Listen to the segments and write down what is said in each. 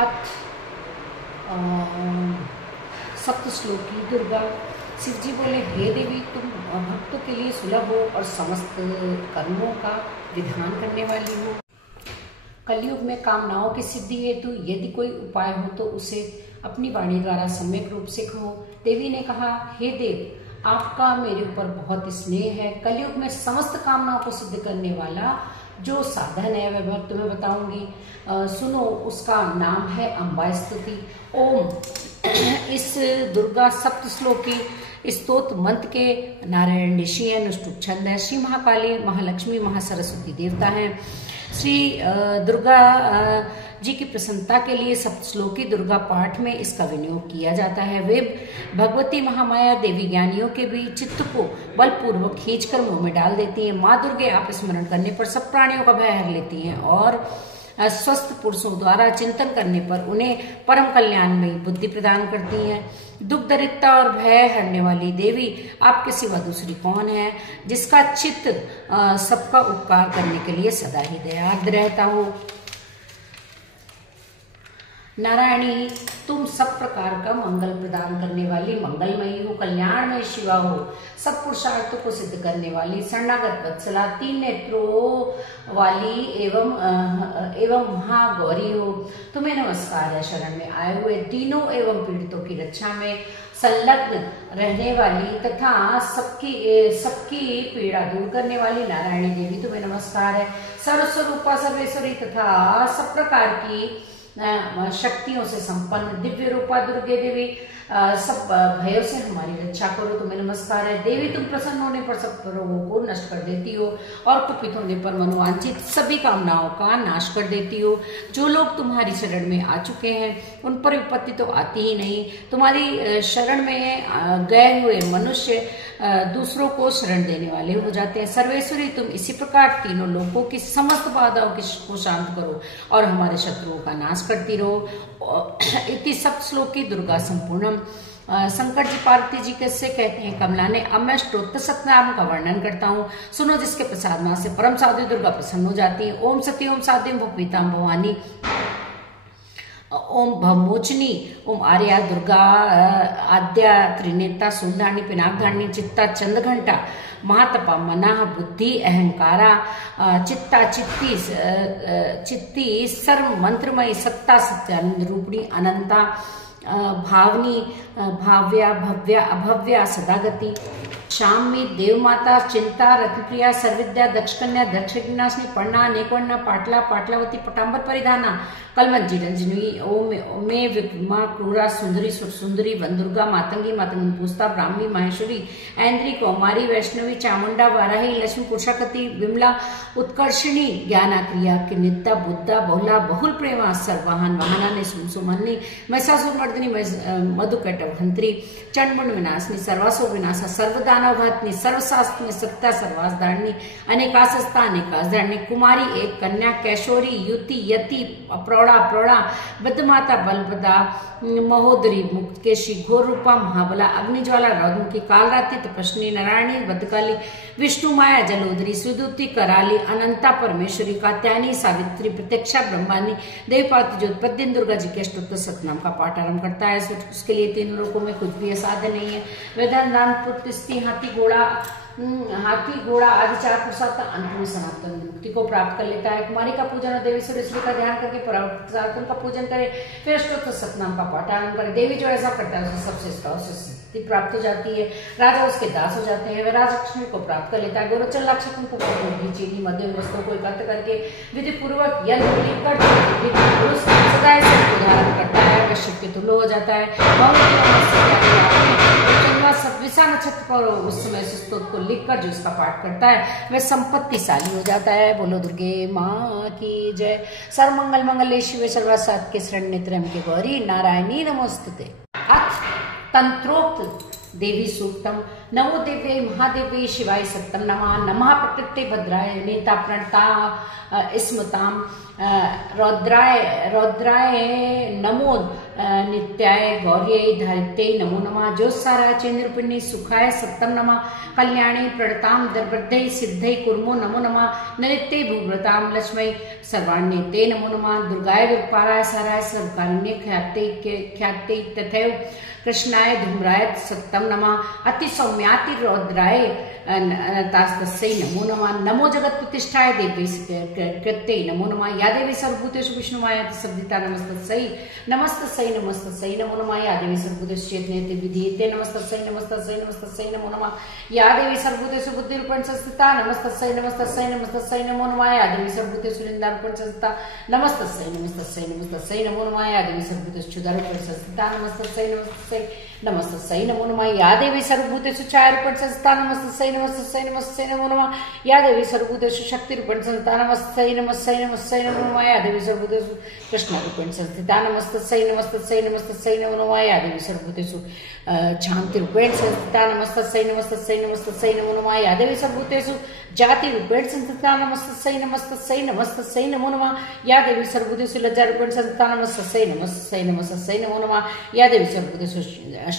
अथ सप्तश्लोकी दुर्गा। शिव जी बोले, हे देवी, तुम भक्तों के लिए सुलभ हो और समस्त कर्मों का विधान करने वाली हो। कलयुग में कामनाओं की सिद्धि हेतु यदि कोई उपाय हो तो उसे अपनी वाणी द्वारा सम्यक रूप से कहो। देवी ने कहा, हे देव, आपका मेरे ऊपर बहुत स्नेह है। कलयुग में समस्त कामनाओं को सिद्ध करने वाला जो साधन है वह तुम्हें बताऊंगी। सुनो, उसका नाम है अम्बा स्तुति। ओम। इस दुर्गा सप्तश्लोकी स्तोत्र मंत्र के नारायण ऋषि है, अनुष्टुप छंद है, श्री महाकाली, महालक्ष्मी, महासरस्वती देवता है। श्री दुर्गा जी की प्रसन्नता के लिए सप्तश्लोकी दुर्गा पाठ में इसका विनियोग किया जाता है। वे भगवती महामाया देवी ज्ञानियों के भी चित्त को बलपूर्वक खींचकर मुंह में डाल देती हैं। माँ दुर्गे आप स्मरण करने पर सब प्राणियों का भय हर लेती हैं और स्वस्थ पुरुषों द्वारा चिंतन करने पर उन्हें परम कल्याण में बुद्धि प्रदान करती हैं। दुख दरिद्रता और भय हरने वाली देवी आपके सिवा दूसरी कौन है, जिसका चित्त सबका उपकार करने के लिए सदा ही दयार्द रहता हो। नारायणी, तुम सब प्रकार का मंगल प्रदान करने वाली मंगलमयी हो, कल्याणमयी शिवा हो, सब पुरुषार्थों को सिद्ध करने वाली, शरणागत वत्सला, 3 नेत्रों वाली एवं महागौरी हो। तुम्हें नमस्कार है। शरण में आए हुए दीनों एवं पीड़ितों की रक्षा में संलग्न रहने वाली तथा सबकी पीड़ा दूर करने वाली नारायणी देवी, तुम्हें नमस्कार है। सर्वस्वरूपा, सर्वेश्वरी तथा सब प्रकार की शक्तियों से संपन्न दिव्य रूपा दुर्गे देवी, सब भयों से हमारी रक्षा करो, तुम्हें नमस्कार है। देवी, तुम प्रसन्न होने पर सब रोगों को नष्ट कर देती हो और कुपित होने पर मनोवांछित सभी कामनाओं का नाश कर देती हो। जो लोग तुम्हारी शरण में आ चुके हैं उन पर विपत्ति तो आती ही नहीं। तुम्हारी शरण में गए हुए मनुष्य दूसरों को शरण देने वाले हो जाते हैं। सर्वेश्वरी, तुम इसी प्रकार तीनों लोगों की समस्त बाधाओं को शांत करो और हमारे शत्रुओं का नाश करती रहो। इति सप्तश्लोकी दुर्गा संपूर्णम। शंकर जी पार्वती जी कैसे कहते हैं, कमला ने, अब मैं स्तोत्र सतनाम का वर्णन करता हूँ, सुनो, जिसके प्रसाद मां से परम साध्वी दुर्गा प्रसन्न हो जाती है। ओम सती, ओम साध्वी, ओम पीताम भवानी, ओम भमोचनी, ओम आर्या दुर्गा, आद्या त्रिनेता, सुंदराणी, पिनाकधारणी, चित्ता, चंद्रघंटा, महातपा, मनाह, बुद्धि, अहंकारा, चित्ता, चित्ती, सर्व मंत्रमयी, सत्ता, सत्यानंद रूपिणी, अनंता, भावनी, भाव्या, भव्या, अभव्या, सदागति, शामी, देवमाता, चिंता, रत्नप्रिया, सर्विद्या, दक्षकन्या, दक्षिणासिनी, पर्णा, नेकवर्णा, पाटला, पाटलावती, पटांबर परिधाना, कलमंजी, रंजनी, ओम मे विक्रमा, क्रूरा, सुंदरी, सुंदरी, वनदुर्गा, मातंगी, मातंगी पूस्ता, ब्राह्मी, माहेश्वरी, ऐन्द्री, कौमारी, वैष्णवी, चामुंडा, वाराही, लक्ष्मी, पुरुषाकति, विमला, उत्कर्षिणी, ज्ञाना, क्रिया, किन्निता, बुद्धा, बहुला, बहुल प्रेमा, सर्ववाहन, वाहना, सुमसुमनी, महिषासुरमर्दिनी, मधुकैटभहंत्री, चंडमुंड विनाशिनी, सर्वासुर विनाशा, सर्वदानवघातनी, सर्वशास्त्रनी, सत्ता, सर्वासधारिणी, अनेकासस्ता, अनेकासधारिणी, कुमारी, एक कन्या, कैशोरी, युति, यति, प्रौढ़ा, प्रौढ़ा, बद्धमाता, बलप्रदा, महोदरी, मुक्तकेशी, घोर रूपा, महाबला, अग्निज्वाला, रौद्रमुखी, कालरात्रि, तपस्विनी, नारायणी, भद्रकाली, विष्णु माया, जलोदरी, सुदूती, कराली, अनंता, परमेश्वरी, कात्यायनी, सावित्री, प्रत्यक्षा, ब्रह्मानी, देवपाती, ज्योतिपद्य, दुर्गा जी के अष्टोत्तर सतनाम का पाठ आरंभ करता है। उसके लिए 3 लोकों में कुछ भी असाध्य नहीं है। वेदन, दान, पुत्र, हाथी घोड़ा आदि 4 पुरुषार्थ अंत में सनातन मुक्ति को प्राप्त कर लेता है। कुमारी का पूजन और देवी सुरेश्वरी का ध्यान करके पुरुषार्थों का पूजन करे, फिर अष्टोत्तर सतनाम का पाठ आरंभ करे। देवी जो ऐसा करता है उसे सबसे सिद्धि प्राप्त हो जाती है। राजा उसके दास हो जाते हैं, वह राजलक्ष्मी को प्राप्त कर लेता है। गोरचल लाक्षकों को चीनी मध्य वस्तुओं को एकत्र करके विधि पूर्वक यंत्र धारण करता है, वह शिव के तुल्य हो जाता है। सतविशा नक्षत्र पर उस समय स्तोत्र को लिखकर जो इसका पाठ करता है वह संपत्तिशाली हो जाता है। बोलो दुर्गे माँ की जय। सर्वमंगल मंगले शिवे सर्वासाध के शरण्ये त्र्यंबके गौरी नारायणी नमोस्तुते। अथ तंत्रोक्त देवी सूक्तम। नमो देव्यै महादेव्यै शिवाय सत्यम नमः। नमः प्रकृते भद्राय नेता प्रणता स्मृताम रौद्राय नमो नित्याय गौर्यै धारित्यै नमो नमः। ज्योत्साराय चेन्द्रपिण्डे सुखाय सत्तम नमः। कल्याणी प्रणताम दर्वध्यै सिद्धै कुर्मो नमो नमः। नृत्यै भूव्रताम लक्ष्मै सर्वाण्यते नमो नमः। दुर्गाय दुर्पाराय साराय सर्वकारुण्ये ख्यात्यै तथैव कृष्णाय धूम्राय सत्तम नमः। अति सौम्याति रौद्राय तस्यै नमो नमः। नमो जगत प्रतिष्ठाय देवी कृत्यै नमो नमः। या देवी सर्वभूतेषु विष्णुमाया संस्थिता नमस्तस्यै नमस्तस्यै नमस्तस्यै नमो नमः। या देवी सर्वभूतेषु चेतनेति विधीयते नमस्तस्यै नमस्तस्यै नमस्तस्यै नमो नमः। या देवी सर्वभूतेषु बुद्धिरूपेण संस्थिता नमस्तस्यै नमस्तस्यै नमस्तस्यै नमो नमः। या देवी सर्वभूतेषु निन्दारूपेण संस्थिता नमस्तस्यै नमस्तस्यै नमस्तस्यै नमो नमः। या देवी सर्वभूतेषु क्षुधारूपेण संस्थिता नमस्तस्यै नमस्तस्यै नमस्तस्यै नमो नमः। या देवी सर्वभूतेषु छायारूपेण संस्थिता नमस्तस्यै नमस्तस्यै नमस्तस्यै नमो नमः। या देवी सर्वभूतेषु शक्तिरूपेण संस्थिता नमस्तस्यै नमस्तस्यै नमस्तस्यै नमो नमः। या देवी सर्वभूतेषु कृष्णरूपेण संस्थिता नमस्तस्यै नमस्तस्यै नमस्तस्यै नमो नमः। या देवी सर्वभूतेषु शान्तिरूपेण संस्थिता नमस्तस्यै नमस्तस्यै नमस्तस्यै नमो नमः। या देवी सर्वभूतेषु जातिरूपेण संस्थिता नमस्तस्यै नमस्तस्यै नमस्तस्यै नमो नमः। या देवी सर्वभूतेषु लज्जारूपेण संस्थिता नमस्तस्यै नमस्तस्यै नमस्तस्यै नमो नमः। या देवी सर्वभूतेषु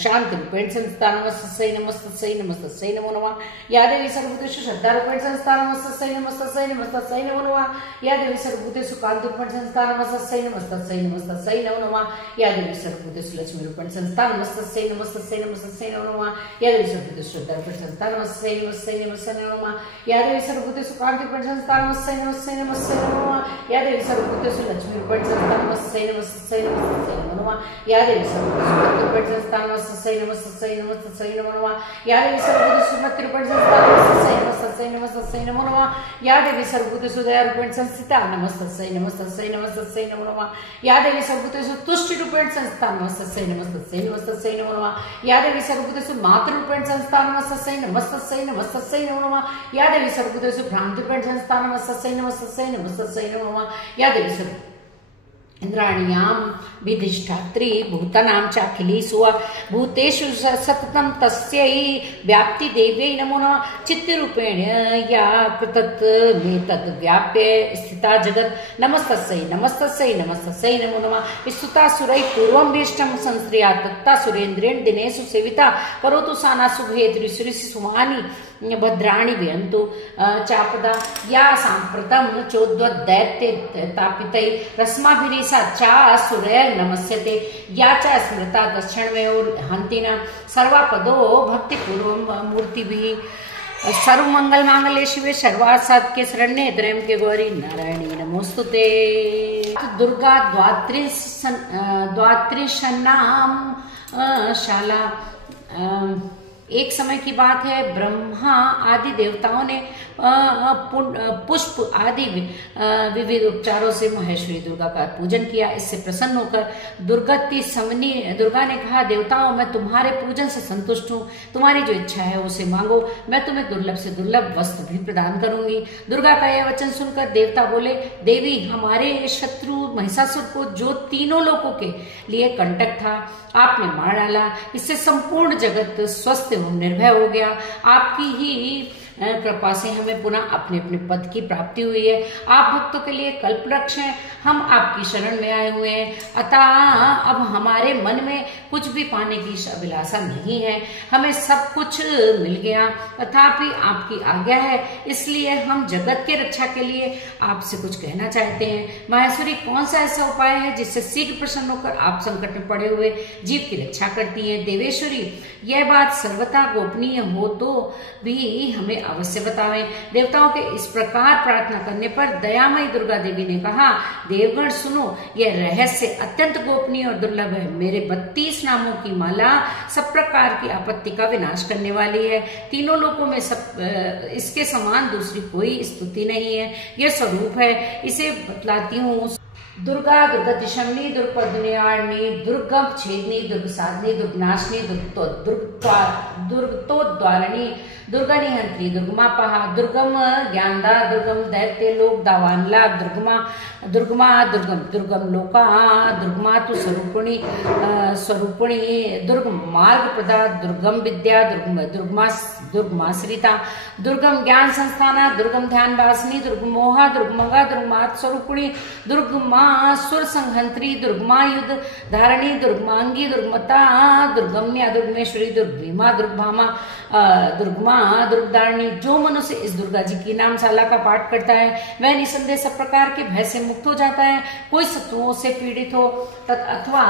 शान्तिरूपेण संस्थिता नमस्तस्यै नमस्तस्यै नमस्तस्यै नमो नमः। या देवी सर्वभूतेषु श्रद्धारूपेण संस्थिता नमस्तस्यै नमस्तस्यै नमस्तस्यै नमो नमः। या देवी सर्वभूतेषु कान्तिरूपेण संस्थिता नमस्तस्यै नमस्तस्यै नमस्तस्यै नमो नमः। या देवी सर्वभूतेषु लक्ष्मीरूपेण संस्थिता नमस्तस्यै नमस्तस्यै नमस्तस्यै नमो नमः। या देवी सर्वभूतेषु श्रद्धारूपेण संस्थिता नमस्तस्यै नमस्तस्यै नमस्तस्यै नमो नमः। या देवी सर्वभूतेषु कान्तिरूपेण संस्थिता नमस्तस्यै नमस्तस्यै नमस्तस्यै नमो नमः। या देवी सर्वभूतेषु लक्ष्मीरूपेण संस्थिता नमस्तस्यै नमस्तस्यै नमस्तस्यै नमो नमः। या देवी सर्वभूतेषु भक्तिरूपेण संस्थिता नमस्तस्यै नमस्तस्यै नमस्तस्यै नमो नमः। या देवी सर्वभूतेषु भक्तिरूपेण संस्थिता नमस्तस्यै नमस्तस्यै नमस्तस्यै नमो नमः। या देवी सर्वभूतेषु दयारूपेण संस्थिता नमस्तस्यै नमस्तस्यै नमस्तस्यै नमो नमः। या देवी सर्वभूतेषु तुष्टिरूपेण संस्थिता नमस्तस्यै नमस्तस्यै नमस्तस्यै नमो नमः। या देवी सर्वभूतेषु मातृरूपेण संस्थिता नमस्तस्यै नमस्तस्यै नमस्तस्यै नमो नमः। या देवी सर्वभूतेषु भ्रान्तिरूपेण संस्थिता नमस्तस्यै नमस्तस्यै नमस्तस्यै नमो नमः। या देवी इंद्राणीयां विधिष्ठात्री भूतानां चाखिलेषु भूतेषु सततं तस्यै व्याप्ति देव्यै नमो नमः। चित्तरूपेण या तत् मे तद् व्याप्य स्थिता जगत् नमस्तस्यै नमस्तस्यै नमस्तस्यै नमो नमः। स्तुता सुरैः पूर्वं भीष्टं संश्रिया तत्ता सुरेन्द्रेण दिनेषु सेविता करोतु साना शुभे त्रिसुरिषि सुमानि भद्राणि व्यन्तु चापदा या साम्प्रतं चोद्वद्दैत्य तापितै रस्माभिरीसा चा सुरैर् नमस्यते। या च स्मृता दक्षिणमयो हन्तिना सर्वापदो भक्तिपूर्वं मूर्तिभिः। सर्वमंगल मांगल्ये शिवे सर्वार्थ साधके शरण्ये त्र्यंबके गौरी नारायणी नमोस्तुते। दुर्गा द्वात्रिशन्नाम शाला। एक समय की बात है, ब्रह्मा आदि देवताओं ने पुष्प आदि विविध उपचारों से महेश्वरी दुर्गा का पूजन किया। इससे प्रसन्न होकर दुर्गा ने कहा, देवताओं मैं तुम्हारे पूजन से संतुष्ट हूँ, तुम्हारी जो इच्छा है उसे मांगो, मैं तुम्हें दुर्लभ से दुर्लभ वस्त्र भी प्रदान करूंगी। दुर्गा का यह वचन सुनकर देवता बोले, देवी हमारे शत्रु महिषासुर को जो तीनों लोकों के लिए कंटक था आपने मार डाला, इससे संपूर्ण जगत स्वस्थ एवं निर्भय हो गया। आपकी ही कृपा से हमें पुनः अपने अपने पद की प्राप्ति हुई है। आप भक्तों के लिए कल्पवृक्ष हैं, हम आपकी शरण में आए हुए हैं। अतः अब हमारे मन में कुछ भी पाने की अभिलाषा नहीं है, हमें सब कुछ मिल गया, तथापि आपकी आज्ञा है, इसलिए हम जगत के रक्षा के लिए आपसे कुछ कहना चाहते हैं। माहेश्वरी कौन सा ऐसा उपाय है जिससे शीघ्र प्रसन्न होकर आप संकट में पड़े हुए जीव की रक्षा करती है? देवेश्वरी यह बात सर्वथा गोपनीय हो तो भी हमें अवश्य बतावें। देवताओं के इस प्रकार प्रार्थना करने पर दयामयी दुर्गा देवी ने कहा, देवगण सुनो, यह रहस्य अत्यंत गोपनीय और दुर्लभ है। मेरे 32 नामों की माला सब प्रकार की आपत्ति का विनाश करने वाली है। तीनों लोकों में सब इसके समान दूसरी कोई स्तुति नहीं है। यह स्वरूप है, इसे बतलाती हूँ। दुर्गा दुर्गतिशमनी, दुर्गपद्निवारिणी, दुर्गम छेदनी, दुर्गसाधनी, दुर्गनाशनी, दुर्गतोद्वारिणी, दुर्गा निहंत्री, दुर्गमापहा, दुर्गम ज्ञानदा, दुर्गम दैत्य लोक, दावानला, दुर्गमा दुर्गमा दुर्गम, दुर्गम लोका, दुर्गमा तु स्वरूपिणी, स्वरूपिणी, दुर्गम मार्ग प्रदा, दुर्गम विद्या, दुर्गमाश्रिता, दुर्गम ज्ञान संस्थाना, दुर्गम ध्यान वासिनी, दुर्गमोहा, दुर्गमगा, दुर्गमात् स्वरूपिणी, दुर्गमा सुर संहंत्री, दुर्गमा युद्ध धारणी, दुर्गमांगी, दुर्गमता, दुर्गम्या, दुर्गमेश्वरी, दुर्गभीमा, दुर्गभामा, दुर्गमा, दुर्गदारणी। जो मनुष्य इस दुर्गा जी की नामशाला का पाठ करता है वह निसंदेह सब प्रकार के भय से मुक्त हो जाता है। कोई शत्रुओं से पीड़ित हो अथवा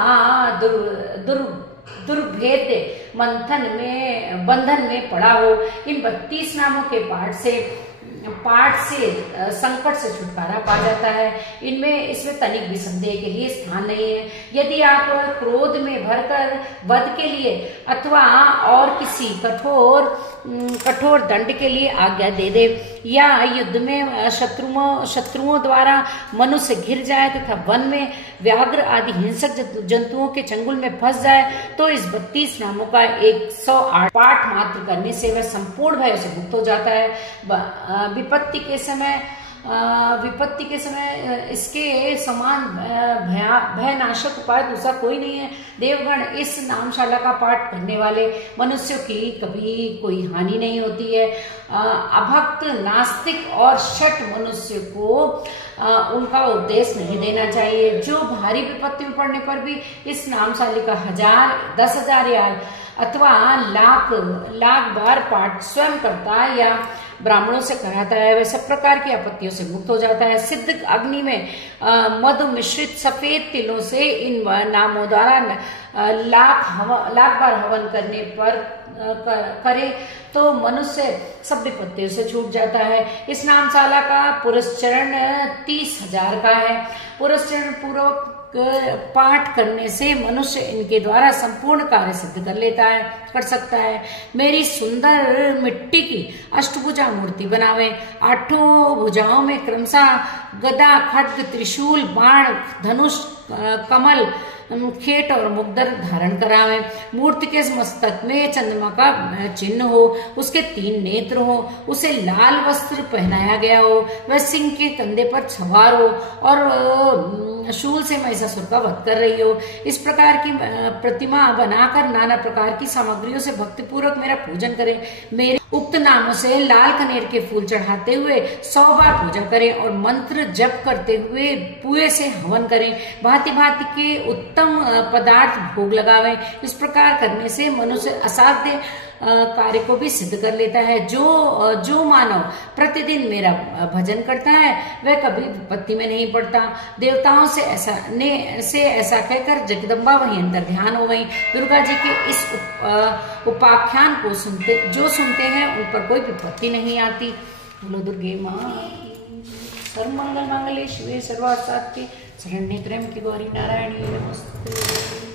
दुर्भेद्य बंधन में पड़ा हो, इन 32 नामों के पाठ से संकट से छुटकारा पा जाता है। इसमें तनिक भी संदेह के लिए स्थान नहीं है। यदि आप क्रोध में भरकर वध के लिए अथवा और किसी कठोर दंड के लिए आज्ञा दे दे या युद्ध में शत्रुओं द्वारा मनुष्य घिर जाए तथा वन में व्याघ्र आदि हिंसक जंतुओं के चंगुल में फंस जाए, तो इस 32 नामों का 108 पाठ मात्र करने से वह संपूर्ण भय से मुक्त हो जाता है। विपत्ति के समय इसके समान भयनाशक उपाय दूसरा कोई नहीं है। देवगण, इस नामशाला का पाठ करने वाले मनुष्यों की कभी कोई हानि नहीं होती है। अभक्त, नास्तिक और शठ मनुष्य को उनका उपदेश नहीं देना चाहिए। जो भारी विपत्ति में पड़ने पर भी इस नामशाली का 1000, 10,000 या अथवा लाख बार पाठ स्वयं करता है या ब्राह्मणों से कराता है, वह सब प्रकार की आपत्तियों से मुक्त हो जाता है। सिद्ध अग्नि में मधु मिश्रित सफेद तिलों से इन नामों द्वारा लाख बार हवन करने पर करे तो मनुष्य सब विपत्तियों से छूट जाता है। इस नामशाला का पुरस्चरण 30,000 का है। पुरस्चरण पूर्वक पाठ करने से मनुष्य इनके द्वारा संपूर्ण कार्य सिद्ध कर सकता है। मेरी सुंदर मिट्टी की अष्टभुजा मूर्ति बनावे, 8 भुजाओं में क्रमशः गदा, खड्ग, त्रिशूल, बाण, धनुष, कमल, खेट और मुग्दर धारण करावे। मूर्ति के मस्तक में चंद्रमा का चिन्ह हो, उसके 3 नेत्र हो, उसे लाल वस्त्र पहनाया गया हो, वह सिंह के कंधे पर सवार हो और शूल से महिषासुर का वध कर रही हो। इस प्रकार की प्रतिमा बनाकर नाना प्रकार की सामग्रियों से भक्ति पूर्वक मेरा पूजन करें। मेरे उक्त नामों से लाल कनेर के फूल चढ़ाते हुए 100 बार पूजा करें और मंत्र जप करते हुए पुए से हवन करें। भांति भांति के उत्तम पदार्थ भोग लगावें। इस प्रकार करने से मनुष्य असाध्य कार्य को भी सिद्ध कर लेता है। जो मानव प्रतिदिन मेरा भजन करता है वह कभी विपत्ति में नहीं पड़ता। देवताओं से ऐसा कहकर जगदम्बा वहीं अंदर ध्यान हो गई। दुर्गा जी के इस उपाख्यान को सुनते हैं उन पर कोई विपत्ति नहीं आती। बोलो दुर्गे माँ, सर्वमंगल मांगल्ये शिवे सर्वार्थ साधिके, शरण्ये त्र्यंबके गौरी नारायणी नमोस्तुते।